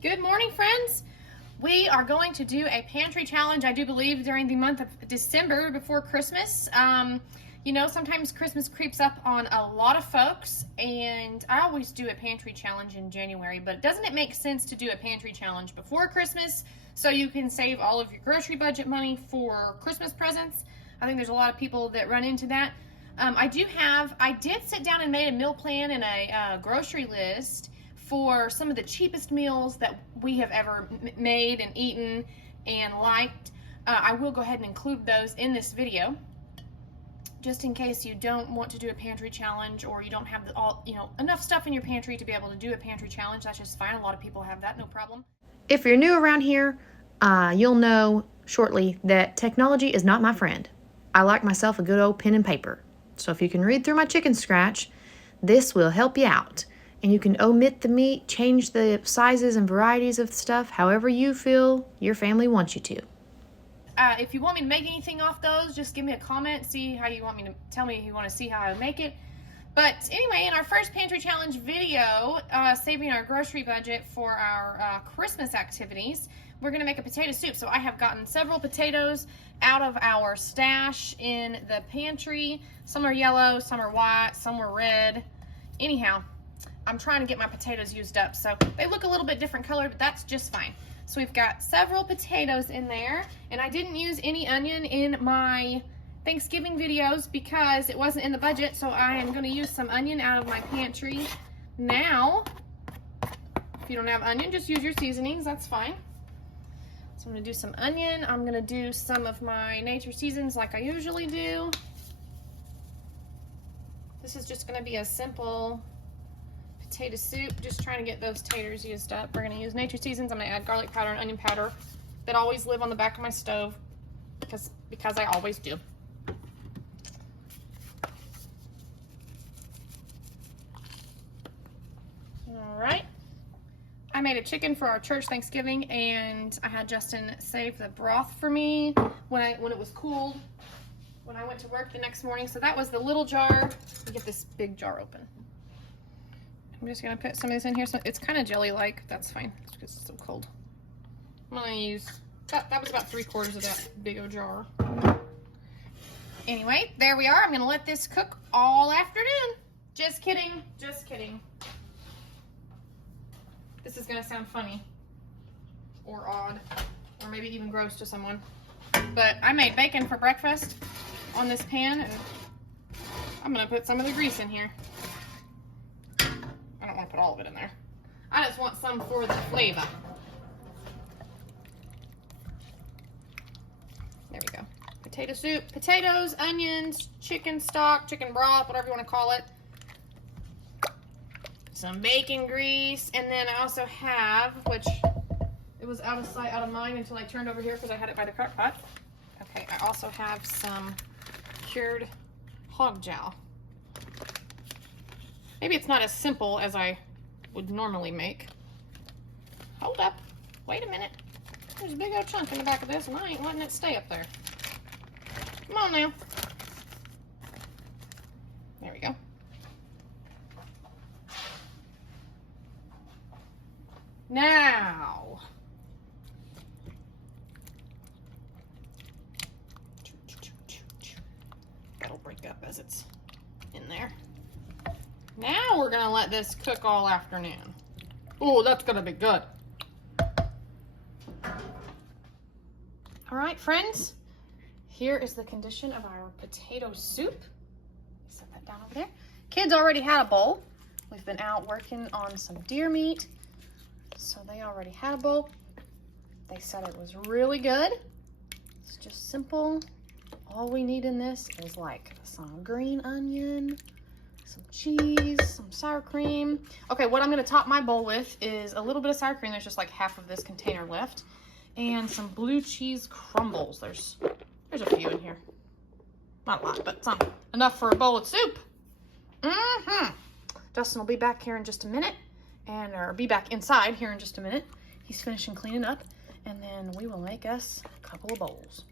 Good morning, friends. We are going to do a pantry challenge, I do believe, during the month of December before Christmas. You know, sometimes Christmas creeps up on a lot of folks, and I always do a pantry challenge in January, but doesn't it make sense to do a pantry challenge before Christmas so you can save all of your grocery budget money for Christmas presents? I think there's a lot of people that run into that. I did sit down and made a meal plan and a grocery list for some of the cheapest meals that we have ever made and eaten and liked. I will go ahead and include those in this video, just in case you don't want to do a pantry challenge or you don't have enough stuff in your pantry to be able to do a pantry challenge. That's just fine. A lot of people have that, no problem. If you're new around here, you'll know shortly that technology is not my friend. I like myself a good old pen and paper. So if you can read through my chicken scratch, this will help you out. And you can omit the meat, change the sizes and varieties of stuff however you feel your family wants you to. If you want me to make anything off those, just give me a comment, see how you want me to, tell me if you want to see how I make it. But anyway, in our first pantry challenge video, saving our grocery budget for our Christmas activities, we're going to make a potato soup. So I have gotten several potatoes out of our stash in the pantry. Some are yellow, some are white, some were red. Anyhow, I'm trying to get my potatoes used up, so they look a little bit different colored, but that's just fine. So we've got several potatoes in there, and I didn't use any onion in my Thanksgiving videos because it wasn't in the budget, so I am going to use some onion out of my pantry now. If you don't have onion, just use your seasonings, that's fine. So I'm going to do some onion. I'm going to do some of my nature seasons like I usually do. This is just going to be a simple potato soup, just trying to get those taters used up. We're going to use nature seasons. I'm going to add garlic powder and onion powder that always live on the back of my stove because I always do. All right. I made a chicken for our church Thanksgiving, and I had Justin save the broth for me when it was cooled when I went to work the next morning. So that was the little jar. We get this big jar open. I'm just gonna put some of this in here. So it's kind of jelly-like. That's fine. It's because it's so cold. I'm gonna use that was about 3/4 of that big old jar. Anyway, there we are. I'm gonna let this cook all afternoon. Just kidding. Just kidding. This is gonna sound funny or odd or maybe even gross to someone, but I made bacon for breakfast on this pan, and I'm gonna put some of the grease in here. I don't want to put all of it in there. I just want some for the flavor. There we go. Potato soup, potatoes, onions, chicken stock, chicken broth, whatever you want to call it. Some bacon grease, and then I also have, which it was out of sight, out of mind until I turned over here because I had it by the crock pot. Okay, I also have some cured hog jowl. Maybe it's not as simple as I would normally make. Hold up. Wait a minute. There's a big old chunk in the back of this, and I ain't letting it stay up there. Come on now. There we go. Now, that'll break up as it's in there. Now we're gonna let this cook all afternoon. Oh, that's gonna be good. All right, friends, here is the condition of our potato soup. Set that down over there. Kids already had a bowl. We've been out working on some deer meat, so they already had a bowl. They said it was really good. It's just simple. All we need in this is like some green onion, some cheese, some sour cream. Okay, what I'm gonna top my bowl with is a little bit of sour cream. There's just like half of this container left. And some blue cheese crumbles. There's a few in here. Not a lot, but some. Enough for a bowl of soup. Justin will be back here in just a minute. Or be back inside here in just a minute. He's finishing cleaning up. And then we will make us a couple of bowls.